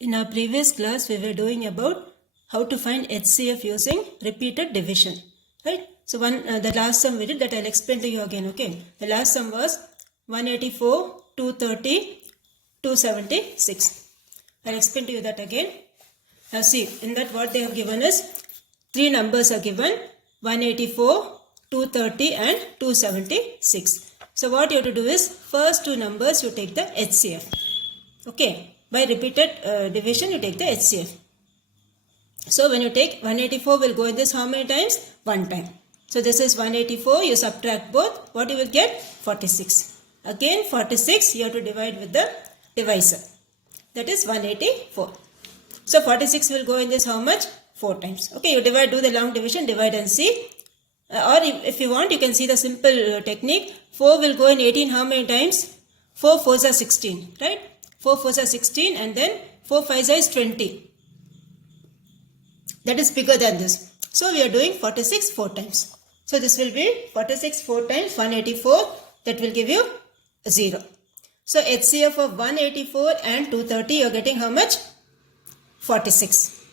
In our previous class, we were doing about how to find HCF using repeated division, right? So the last sum we did, that I'll explain to you again, okay? The last sum was 184, 230, 276. I'll explain to you that again. Now see, in that what they have given is, three numbers are given, 184, 230 and 276. So what you have to do is, first two numbers you take the HCF, okay? By repeated division, you take the HCF. So when you take 184 will go in this how many times? One time. So this is 184, you subtract both, what you will get? 46. Again 46, you have to divide with the divisor. That is 184. So 46 will go in this how much? 4 times. Okay, you divide, do the long division, divide and see. Or if you want, you can see the simple technique. 4 will go in 18 how many times? 4 4s are 16, right? 4 4s are 16 and then 4 5s is 20. That is bigger than this. So we are doing 46 4 times. So this will be 46 4 times 184. That will give you 0. So HCF of 184 and 230 you are getting how much? 46.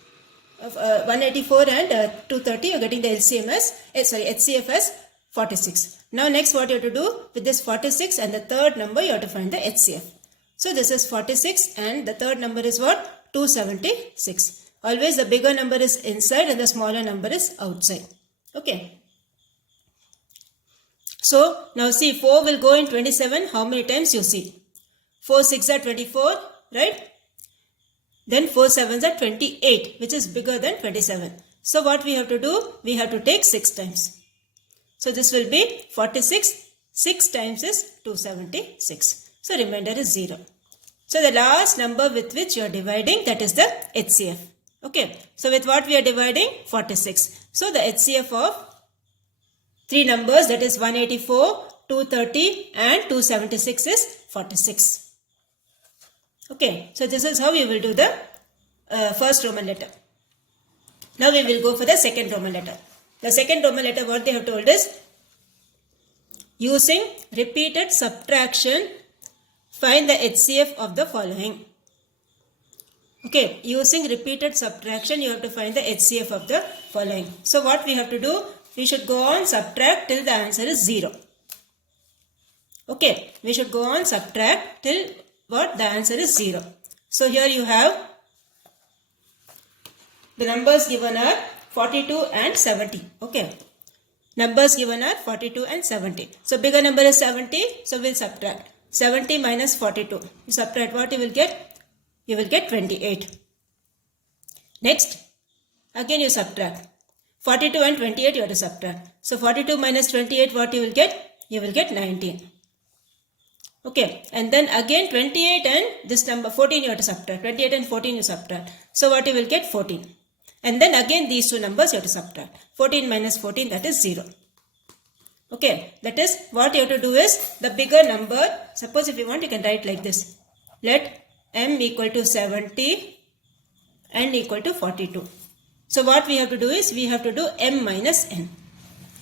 184 and 230 you are getting the HCF as 46. Now next what you have to do with this 46 and the third number you have to find the HCF. So this is 46 and the third number is what? 276. Always the bigger number is inside and the smaller number is outside. Okay. So now see, 4 will go in 27. How many times you see? 4 6 are 24, right? Then 4 7s are 28, which is bigger than 27. So what we have to do? We have to take 6 times. So this will be 46. 6 times is 276. So remainder is 0. So the last number with which you are dividing, that is the HCF. Okay. So with what we are dividing? 46. So the HCF of three numbers, that is 184, 230 and 276 is 46. Okay. So this is how we will do the first Roman letter. Now we will go for the second Roman letter. The second Roman letter, what they have told is, using repeated subtraction, find the HCF of the following. Okay, using repeated subtraction, you have to find the HCF of the following. So what we have to do? We should go on subtract till the answer is 0. Okay, we should go on subtract till what? The answer is 0. So here you have the numbers given are 42 and 70. Okay, numbers given are 42 and 70. So bigger number is 70, so we'll subtract. 70 minus 42. You subtract what you will get? You will get 28. Next, again you subtract. 42 and 28 you have to subtract. So 42 minus 28, what you will get? You will get 19. Okay, and then again 28 and this number 14 you have to subtract. 28 and 14 you subtract. So what you will get? 14. And then again these two numbers you have to subtract. 14 minus 14, that is 0. Okay, that is what you have to do is the bigger number. Suppose if you want, you can write like this. Let m equal to 70 and equal to 42. So what we have to do is we have to do m minus n.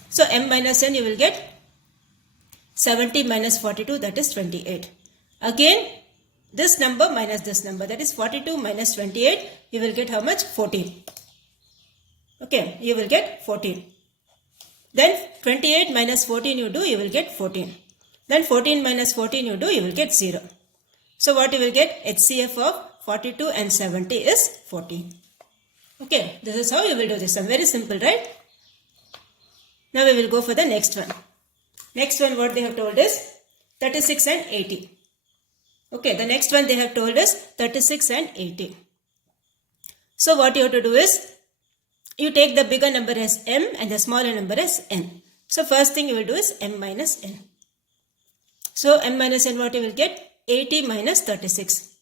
So m minus n you will get 70 minus 42, that is 28. Again this number minus this number, that is 42 minus 28, you will get how much? 14. Okay, you will get 14. Then 28 minus 14 you do, you will get 14. Then 14 minus 14 you do, you will get 0. So what you will get? HCF of 42 and 70 is 14. Okay, this is how you will do this. Very simple, right? Now we will go for the next one. Next one what they have told is 36 and 80. Okay, the next one they have told us 36 and 80. So what you have to do is, you take the bigger number as m and the smaller number as n. So first thing you will do is m minus n. So m minus n, what you will get? 80 minus 36.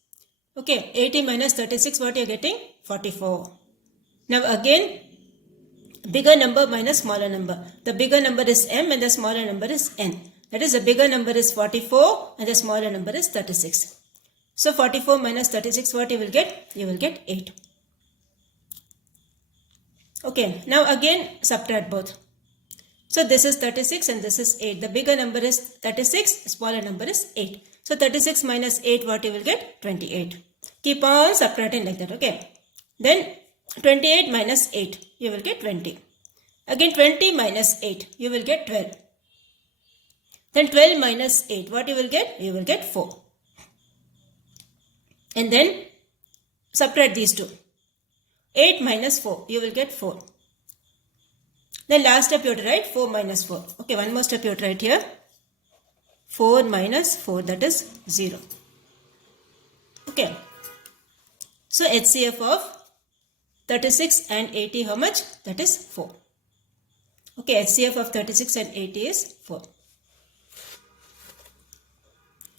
Okay, 80 minus 36, what you are getting? 44. Now again, bigger number minus smaller number. The bigger number is m and the smaller number is n. That is, the bigger number is 44 and the smaller number is 36. So 44 minus 36, what you will get? You will get 8. Okay, now again subtract both. So this is 36 and this is 8. The bigger number is 36, smaller number is 8. So 36 minus 8, what you will get? 28. Keep on subtracting like that, okay. Then 28 minus 8, you will get 20. Again 20 minus 8, you will get 12. Then 12 minus 8, what you will get? You will get 4. And then subtract these two. 8 minus 4, you will get 4. Then last step you have to write 4 minus 4. Okay, one more step you have to write here. 4 minus 4, that is 0. Okay. So HCF of 36 and 80, how much? That is 4. Okay, HCF of 36 and 80 is 4.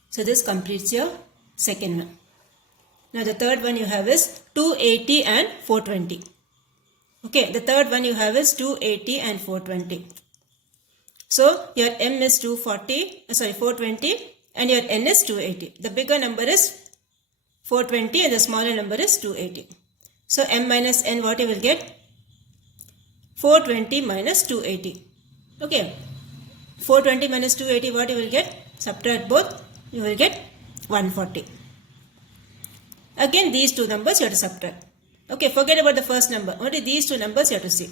So this completes your second one. Now the third one you have is 280 and 420. Okay, the third one you have is 280 and 420. So your M is 420 and your N is 280. The bigger number is 420 and the smaller number is 280. So M minus N, what you will get? 420 minus 280. Okay, 420 minus 280, what you will get? Subtract both, you will get 140. Again these two numbers you have to subtract. Okay, forget about the first number. Only these two numbers you have to see.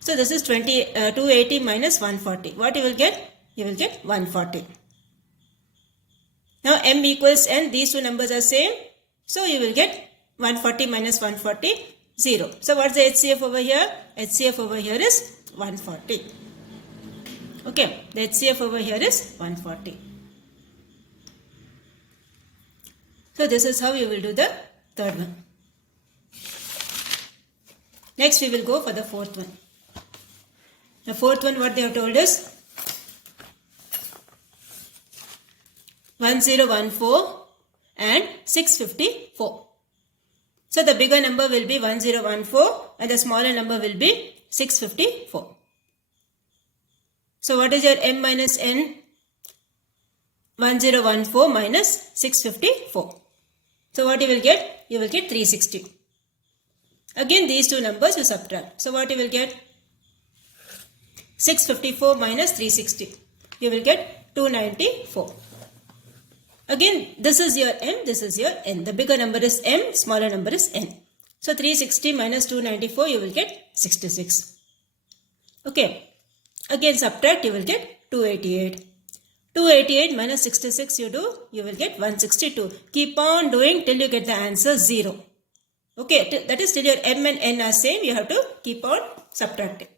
So this is 280 minus 140. What you will get? You will get 140. Now M equals N. These two numbers are same. So you will get 140 minus 140, 0. So what's the HCF over here? HCF over here is 140. Okay, the HCF over here is 140. So this is how you will do the third one. Next we will go for the fourth one. The fourth one, what they have told us? 1014 and 654. So the bigger number will be 1014 and the smaller number will be 654. So what is your M minus N? 1014 minus 654. So what you will get? You will get 360. Again these two numbers you subtract. So what you will get? 654 minus 360. You will get 294. Again this is your M, this is your N. The bigger number is M, smaller number is N. So 360 minus 294, you will get 66. Okay. Again subtract, you will get 288. 288 minus 66 you do, you will get 162. Keep on doing till you get the answer 0. Okay, that is till your M and N are same, you have to keep on subtracting.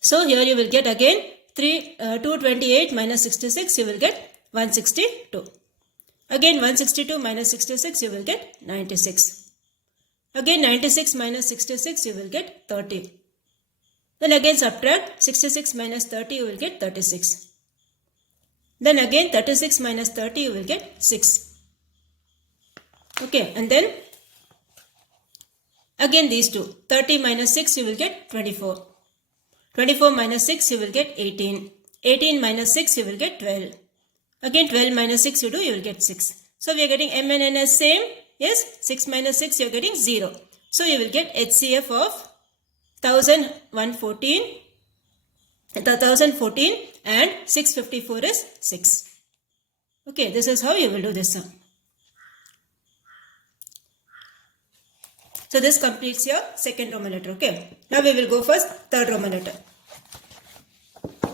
So here you will get again 228 minus 66, you will get 162. Again 162 minus 66, you will get 96. Again 96 minus 66, you will get 30. Then again subtract 66 minus 30, you will get 36. Then again 36 minus 30, you will get 6. Okay, and then again these two. 30 minus 6, you will get 24. 24 minus 6, you will get 18. 18 minus 6, you will get 12. Again 12 minus 6 you do, you will get 6. So we are getting M and N as same. Yes, 6 minus 6, you are getting 0. So you will get HCF of 1014 and 654 is 6. Okay, this is how you will do this sum. So this completes your second Roman letter. Okay, now we will go first third Roman letter.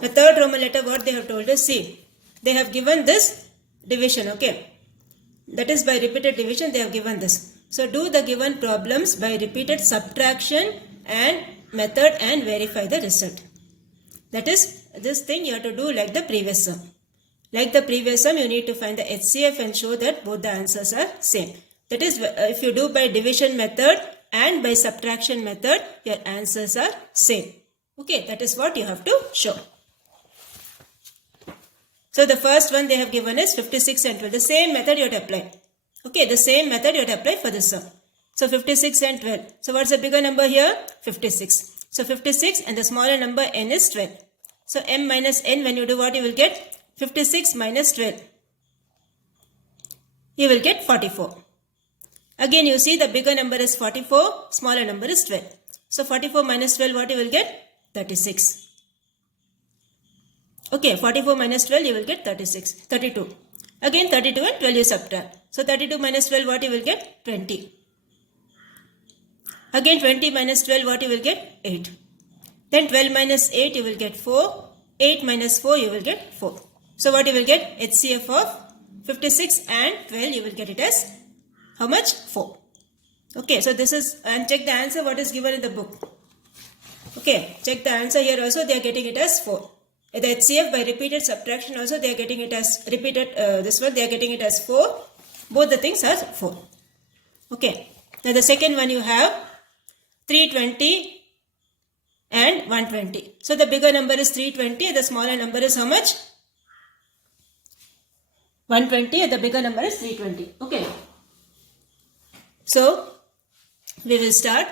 The third Roman letter, what they have told us, see, they have given this division. Okay, that is by repeated division they have given this. So do the given problems by repeated subtraction and method and verify the result. That is, this thing you have to do like the previous sum. Like the previous sum, you need to find the HCF and show that both the answers are same. That is, if you do by division method and by subtraction method, your answers are same. Okay, that is what you have to show. So the first one they have given is 56 and 12. The same method you have to apply. Okay, the same method you have to apply for this sum. So 56 and 12. So what's the bigger number here? 56. So 56 and the smaller number N is 12. So M minus N, when you do what you will get? 56 minus 12. You will get 44. Again you see the bigger number is 44, smaller number is 12. So 44 minus 12, what you will get? 36. Okay, 44 minus 12, you will get 32. Again 32 and 12 you subtract. So 32 minus 12, what you will get? 20. Again 20 minus 12, what you will get? 8. Then 12 minus 8, you will get 4. 8 minus 4, you will get 4. So what you will get? HCF of 56 and 12, you will get it as how much? 4. Okay, so this is, and check the answer what is given in the book. Okay, check the answer here also, they are getting it as 4. The HCF by repeated subtraction also, they are getting it as repeated, this one, they are getting it as 4. Both the things are 4. Okay, now the second one you have 320 and 120. So the bigger number is 320, the smaller number is how much? 120, and the bigger number is 320. Okay. So we will start.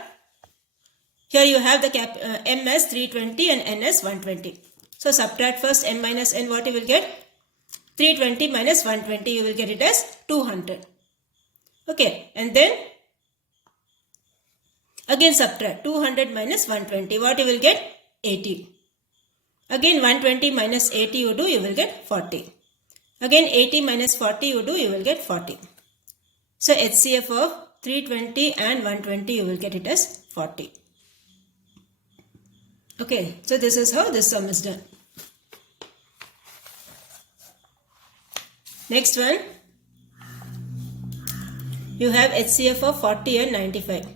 Here you have the m as 320 and n as 120. So subtract first m minus n, what you will get? 320 minus 120, you will get it as 200. Okay, and then again subtract 200 minus 120, what you will get? 80. Again 120 minus 80 you do, you will get 40. Again 80 minus 40 you do, you will get 40. So HCF of 320 and 120, you will get it as 40. Okay, so this is how this sum is done. Next one, you have HCF of 40 and 95.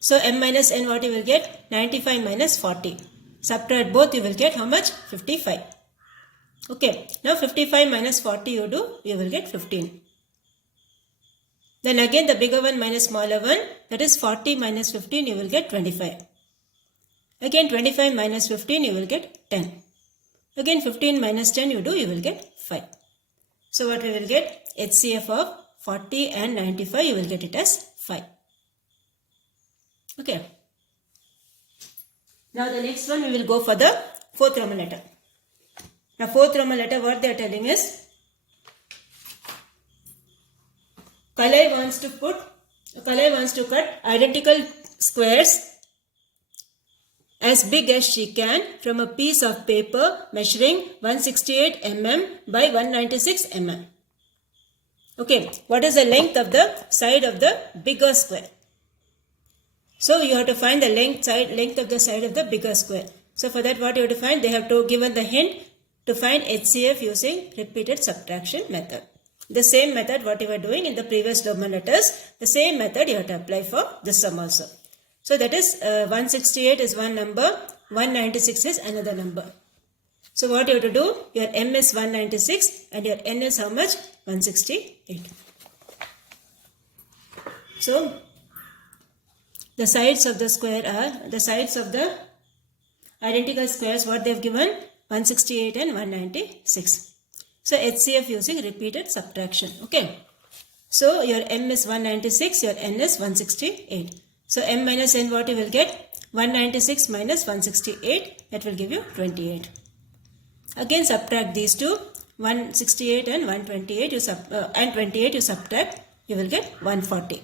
So m minus n, what you will get? 95 minus 40. Subtract both, you will get how much? 55. Okay, now 55 minus 40 you do, you will get 15. Then again the bigger one minus smaller one, that is 40 minus 15, you will get 25. Again 25 minus 15, you will get 10. Again 15 minus 10 you do, you will get 5. So what we will get? HCF of 40 and 95, you will get it as 5. Okay. Now the next one, we will go for the fourth Roman letter. Now fourth Roman letter, what they are telling is, Kalai wants to cut identical squares as big as she can from a piece of paper measuring 168 mm by 196 mm. Okay, what is the length of the side of the bigger square? So you have to find the length of the side of the bigger square. So for that, what you have to find? They have to given the hint to find HCF using repeated subtraction method. The same method what you were doing in the previous Roman letters, the same method you have to apply for this sum also. So that is 168 is one number, 196 is another number. So what you have to do? Your m is 196 and your n is how much? 168. So the sides of the square are, the sides of the identical squares what they have given? 168 and 196. So HCF using repeated subtraction. Okay. So your m is 196, your n is 168. So m minus n, what you will get? 196 minus 168, that will give you 28. Again subtract these two, 168 and 128 and 28 you subtract, you will get 140.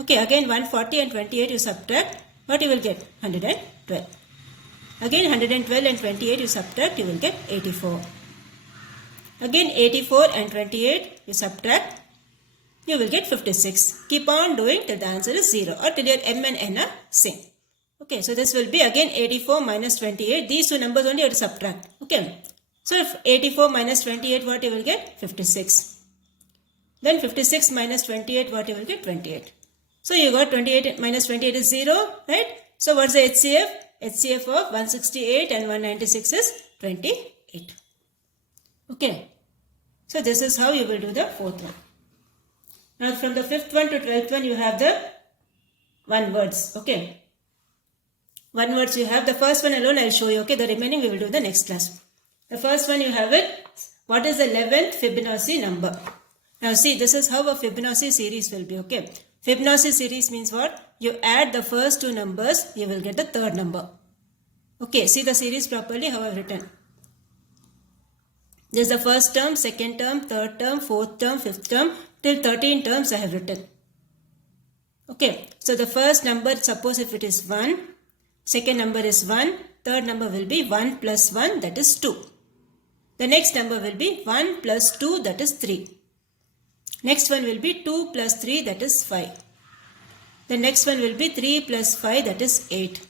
Okay, again 140 and 28 you subtract, what you will get? 112. Again 112 and 28 you subtract, you will get 84. Again 84 and 28 you subtract, you will get 56. Keep on doing till the answer is 0 or till your m and n are same. Okay, so this will be again 84 minus 28. These two numbers only you have to subtract. Okay, so if 84 minus 28, what you will get? 56. Then 56 minus 28, what you will get? 28. So you got 28 minus 28 is 0, right? So what's the HCF? HCF of 168 and 196 is 28. Okay, so this is how you will do the fourth one. Now from the fifth one to 12th one, you have the one words. Okay, one words you have. The first one alone I will show you. Okay, the remaining we will do the next class. The first one you have it. What is the 11th Fibonacci number? Now see, this is how a Fibonacci series will be. Okay, Fibonacci series means what? You add the first two numbers, you will get the third number. Okay, see the series properly how I have written. This is the first term, second term, third term, fourth term, fifth term, till 13 terms I have written. Okay, so the first number, suppose if it is 1, second number is 1, third number will be 1 plus 1, that is 2. The next number will be 1 plus 2, that is 3. Next one will be 2 plus 3, that is 5. The next one will be 3 plus 5, that is 8.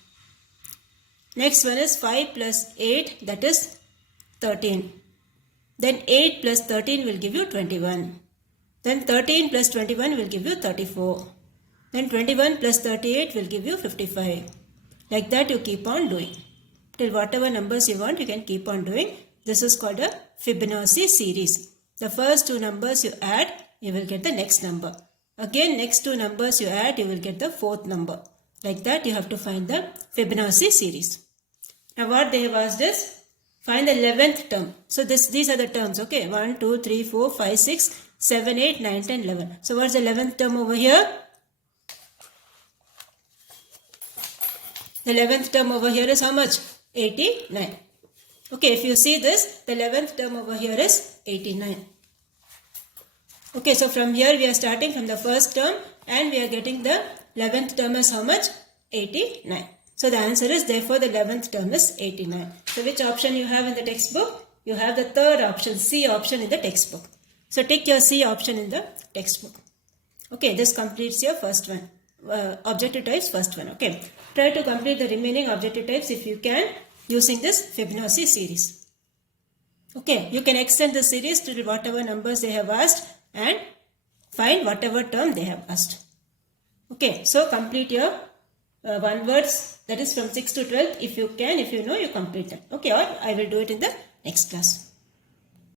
Next one is 5 plus 8, that is 13. Then 8 plus 13 will give you 21. Then 13 plus 21 will give you 34. Then 21 plus 38 will give you 55. Like that you keep on doing. Till whatever numbers you want, you can keep on doing. This is called a Fibonacci series. The first two numbers you add, you will get the next number. Again, next two numbers you add, you will get the fourth number. Like that you have to find the Fibonacci series. Now what they have asked is, find the 11th term. So these are the terms, okay. 1, 2, 3, 4, 5, 6, 7, 8, 9, 10, 11. So what's the 11th term over here? The 11th term over here is how much? 89. Okay, if you see this, the 11th term over here is 89. Okay, so from here we are starting from the first term and we are getting the 11th term as how much? 89. So the answer is therefore the 11th term is 89. So which option you have in the textbook? You have the third option, C option in the textbook. So take your C option in the textbook. Okay, this completes your first one. Objective types first one. Okay, try to complete the remaining objective types if you can using this Fibonacci series. Okay, you can extend the series to whatever numbers they have asked and find whatever term they have asked. Okay, so complete your one words, that is from 6 to 12. If you can, if you know, you complete that. Okay, or I will do it in the next class.